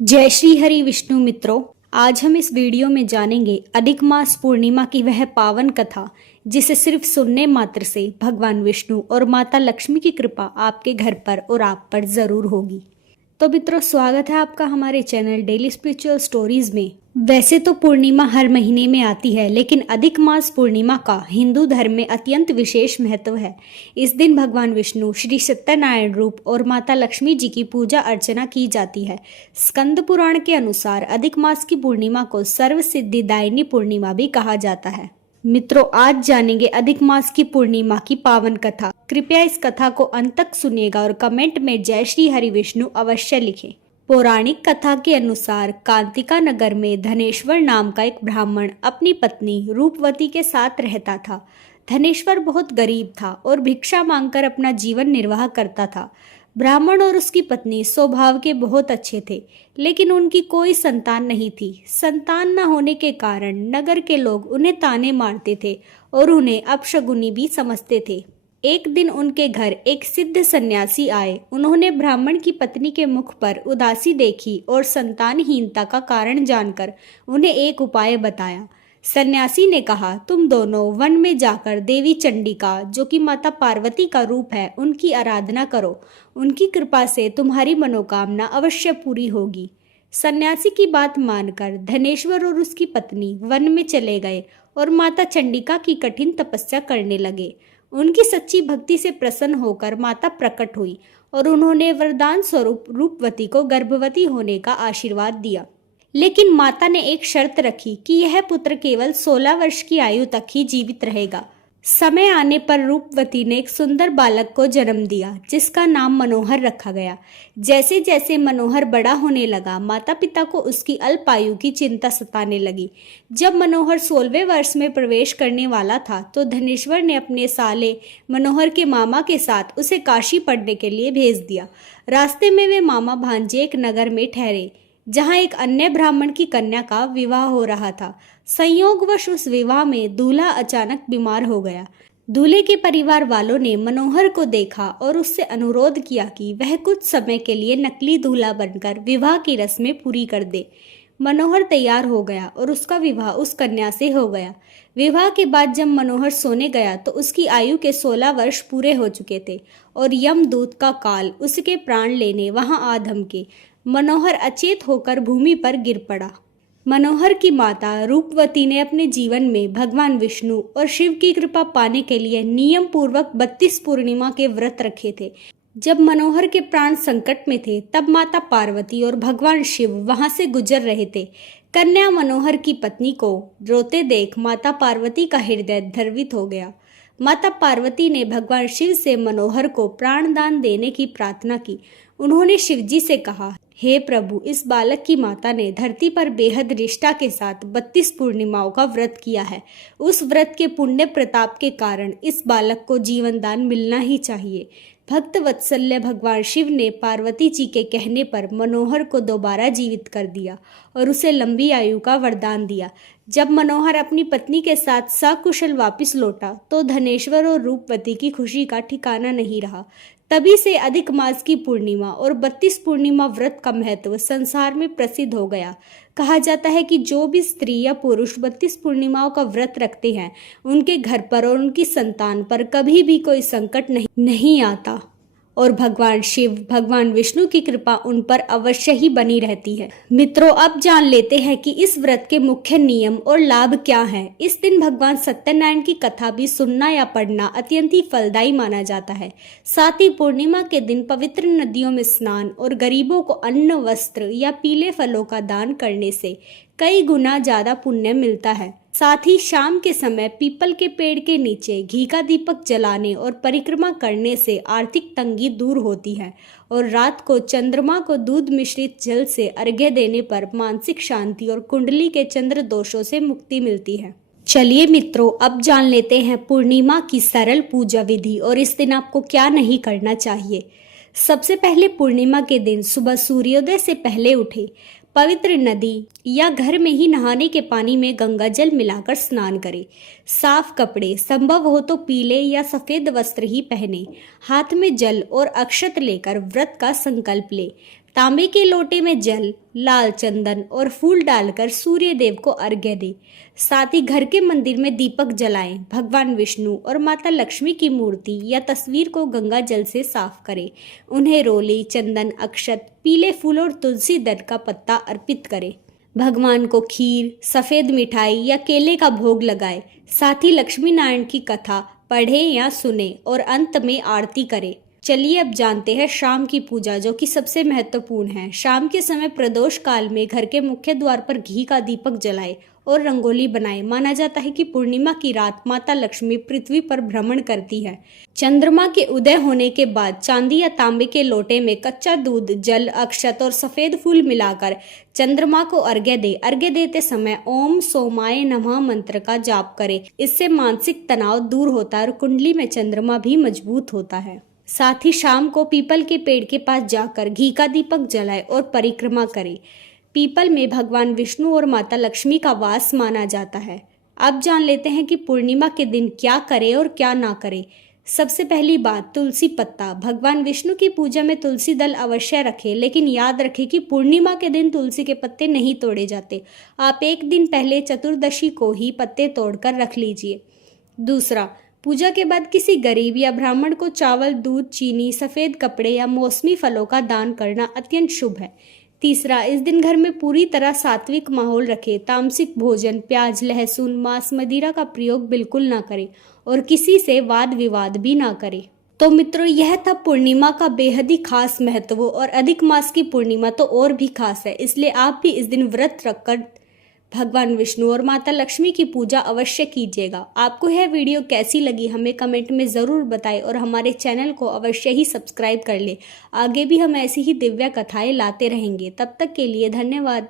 जय श्री हरि विष्णु मित्रों, आज हम इस वीडियो में जानेंगे अधिक मास पूर्णिमा की वह पावन कथा जिसे सिर्फ सुनने मात्र से भगवान विष्णु और माता लक्ष्मी की कृपा आपके घर पर और आप पर जरूर होगी। तो मित्रों, स्वागत है आपका हमारे चैनल डेली स्पिरिचुअल स्टोरीज में। वैसे तो पूर्णिमा हर महीने में आती है, लेकिन अधिक मास पूर्णिमा का हिंदू धर्म में अत्यंत विशेष महत्व है। इस दिन भगवान विष्णु, श्री सत्यनारायण रूप और माता लक्ष्मी जी की पूजा अर्चना की जाती है। स्कंद पुराण के अनुसार अधिक मास की पूर्णिमा को सर्व सिद्धिदायिनी पूर्णिमा भी कहा जाता है। मित्रों, आज जानेंगे अधिक मास की पूर्णिमा की पावन कथा। कृपया इस कथा को अंत तक सुनिएगा और कमेंट में जय श्री हरि विष्णु अवश्य लिखें। पौराणिक कथा के अनुसार कांतिका नगर में धनेश्वर नाम का एक ब्राह्मण अपनी पत्नी रूपवती के साथ रहता था। धनेश्वर बहुत गरीब था और भिक्षा मांगकर अपना जीवन निर्वाह करता था। ब्राह्मण और उसकी पत्नी स्वभाव के बहुत अच्छे थे, लेकिन उनकी कोई संतान नहीं थी। संतान न होने के कारण नगर के लोग उन्हें ताने मारते थे और उन्हें अपशगुनी भी समझते थे। एक दिन उनके घर एक सिद्ध सन्यासी आए। उन्होंने ब्राह्मण की पत्नी के मुख पर उदासी देखी और संतानहीनता का कारण जानकर उन्हें एक उपाय बताया। सन्यासी ने कहा, तुम दोनों वन में जाकर देवी चंडिका, जो कि माता पार्वती का रूप है, उनकी आराधना करो। उनकी कृपा से तुम्हारी मनोकामना अवश्य पूरी होगी। सन्यासी की बात मानकर धनेश्वर और उसकी पत्नी वन में चले गए और माता चंडिका की कठिन तपस्या करने लगे। उनकी सच्ची भक्ति से प्रसन्न होकर माता प्रकट हुई और उन्होंने वरदान स्वरूप रूपवती को गर्भवती होने का आशीर्वाद दिया। लेकिन माता ने एक शर्त रखी कि यह पुत्र केवल 16 वर्ष की आयु तक ही जीवित रहेगा। समय आने पर रूपवती ने एक सुंदर बालक को जन्म दिया, जिसका नाम मनोहर रखा गया। जैसे जैसे मनोहर बड़ा होने लगा, माता पिता को उसकी अल्प आयु की चिंता सताने लगी। जब मनोहर 16वें वर्ष में प्रवेश करने वाला था, तो धनेश्वर ने अपने साले मनोहर के मामा के साथ उसे काशी पढ़ने के लिए भेज दिया। रास्ते में वे मामा भांजे एक नगर में ठहरे, जहां एक अन्य ब्राह्मण की कन्या का विवाह हो रहा था। संयोगवश उस विवाह में दूल्हा अचानक बीमार हो गया। दूल्हे के परिवार वालों ने मनोहर को देखा और उससे अनुरोध किया कि वह कुछ समय के लिए नकली दूल्हा बनकर विवाह की रस्में पूरी कर दे। मनोहर तैयार हो गया और उसका विवाह उस कन्या से हो गया। विवाह के बाद जब मनोहर सोने गया तो उसकी आयु के 16 वर्ष पूरे हो चुके थे और यमदूत का काल उसके प्राण लेने वहां आ धमके। मनोहर अचेत होकर भूमि पर गिर पड़ा। मनोहर की माता रूपवती ने अपने जीवन में भगवान विष्णु और शिव की कृपा पाने के लिए नियम पूर्वक 32 पूर्णिमा के व्रत रखे थे। जब मनोहर के प्राण संकट में थे, तब माता पार्वती और भगवान शिव वहां से गुजर रहे थे। कन्या मनोहर की पत्नी को रोते देख माता पार्वती का हृदय द्रवित हो गया। माता पार्वती ने भगवान शिव से मनोहर को प्राण दान देने की प्रार्थना की। उन्होंने शिवजी से कहा, हे प्रभु, इस बालक की माता ने धरती पर बेहद निष्ठा के साथ 32 पूर्णिमाओं का व्रत किया है। उस व्रत के पुण्य प्रताप के कारण इस बालक को जीवन दान मिलना ही चाहिए। भक्त वत्सल्य भगवान शिव ने पार्वती जी के कहने पर मनोहर को दोबारा जीवित कर दिया और उसे लंबी आयु का वरदान दिया। जब मनोहर अपनी पत्नी के साथ सकुशल वापस लौटा, तो धनेश्वर और रूपवती की खुशी का ठिकाना नहीं रहा। तभी से अधिक मास की पूर्णिमा और 32 पूर्णिमा व्रत का महत्व संसार में प्रसिद्ध हो गया। कहा जाता है कि जो भी स्त्री या पुरुष 32 पूर्णिमाओं का व्रत रखते हैं, उनके घर पर और उनकी संतान पर कभी भी कोई संकट नहीं आता और भगवान शिव, भगवान विष्णु की कृपा उन पर अवश्य ही बनी रहती है। मित्रों, अब जान लेते हैं कि इस व्रत के मुख्य नियम और लाभ क्या हैं। इस दिन भगवान सत्यनारायण की कथा भी सुनना या पढ़ना अत्यंत ही फलदायी माना जाता है। साथ ही पूर्णिमा के दिन पवित्र नदियों में स्नान और गरीबों को अन्न, वस्त्र या पीले फलों का दान करने से कई गुना ज्यादा पुण्य मिलता है। साथ ही शाम के समय पीपल के पेड़ के नीचे घी का दीपक जलाने और परिक्रमा करने से आर्थिक तंगी दूर होती है और रात को चंद्रमा को दूध मिश्रित जल से अर्घ्य देने पर मानसिक शांति और कुंडली के चंद्र दोषों से मुक्ति मिलती है। चलिए मित्रों, अब जान लेते हैं पूर्णिमा की सरल पूजा विधि और इस दिन आपको क्या नहीं करना चाहिए। सबसे पहले पूर्णिमा के दिन सुबह सूर्योदय से पहले उठे, पवित्र नदी या घर में ही नहाने के पानी में गंगा जल मिलाकर स्नान करें। साफ कपड़े, संभव हो तो पीले या सफेद वस्त्र ही पहने। हाथ में जल और अक्षत लेकर व्रत का संकल्प ले। तांबे के लोटे में जल, लाल चंदन और फूल डालकर सूर्य देव को अर्घ्य दे। साथ ही घर के मंदिर में दीपक जलाएं। भगवान विष्णु और माता लक्ष्मी की मूर्ति या तस्वीर को गंगा जल से साफ करें। उन्हें रोली, चंदन, अक्षत, पीले फूल और तुलसी दल का पत्ता अर्पित करें। भगवान को खीर, सफेद मिठाई या केले का भोग लगाए। साथ ही लक्ष्मी नारायण की कथा पढ़े या सुने और अंत में आरती करें। चलिए अब जानते हैं शाम की पूजा, जो कि सबसे महत्वपूर्ण है। शाम के समय प्रदोष काल में घर के मुख्य द्वार पर घी का दीपक जलाए और रंगोली बनाए। माना जाता है कि पूर्णिमा की रात माता लक्ष्मी पृथ्वी पर भ्रमण करती है। चंद्रमा के उदय होने के बाद चांदी या तांबे के लोटे में कच्चा दूध, जल, अक्षत और सफेद फूल मिलाकर चंद्रमा को अर्घ्य दे। अर्घ्य देते समय ओम सोमाय नमः मंत्र का जाप करें। इससे मानसिक तनाव दूर होता है और कुंडली में चंद्रमा भी मजबूत होता है। साथ ही शाम को पीपल के पेड़ के पास जाकर घी का दीपक जलाए और परिक्रमा करें। पीपल में भगवान विष्णु और माता लक्ष्मी का वास माना जाता है। अब जान लेते हैं कि पूर्णिमा के दिन क्या करें और क्या ना करें। सबसे पहली बात, तुलसी पत्ता। भगवान विष्णु की पूजा में तुलसी दल अवश्य रखें, लेकिन याद रखें कि पूर्णिमा के दिन तुलसी के पत्ते नहीं तोड़े जाते। आप एक दिन पहले चतुर्दशी को ही पत्ते तोड़कर रख लीजिए। दूसरा, पूजा के बाद किसी गरीब या ब्राह्मण को चावल, दूध, चीनी, सफेद कपड़े या मौसमी फलों का दान करना अत्यंत शुभ है। तीसरा, इस दिन घर में पूरी तरह सात्विक माहौल रखें। तामसिक भोजन, प्याज, लहसुन, मांस, मदिरा का प्रयोग बिल्कुल ना करें और किसी से वाद विवाद भी ना करें। तो मित्रों, यह था पूर्णिमा का बेहद ही खास महत्व। और अधिक मास की पूर्णिमा तो और भी खास है, इसलिए आप भी इस दिन व्रत रखकर भगवान विष्णु और माता लक्ष्मी की पूजा अवश्य कीजिएगा। आपको यह वीडियो कैसी लगी हमें कमेंट में ज़रूर बताएं और हमारे चैनल को अवश्य ही सब्सक्राइब कर ले। आगे भी हम ऐसी ही दिव्य कथाएं लाते रहेंगे। तब तक के लिए धन्यवाद।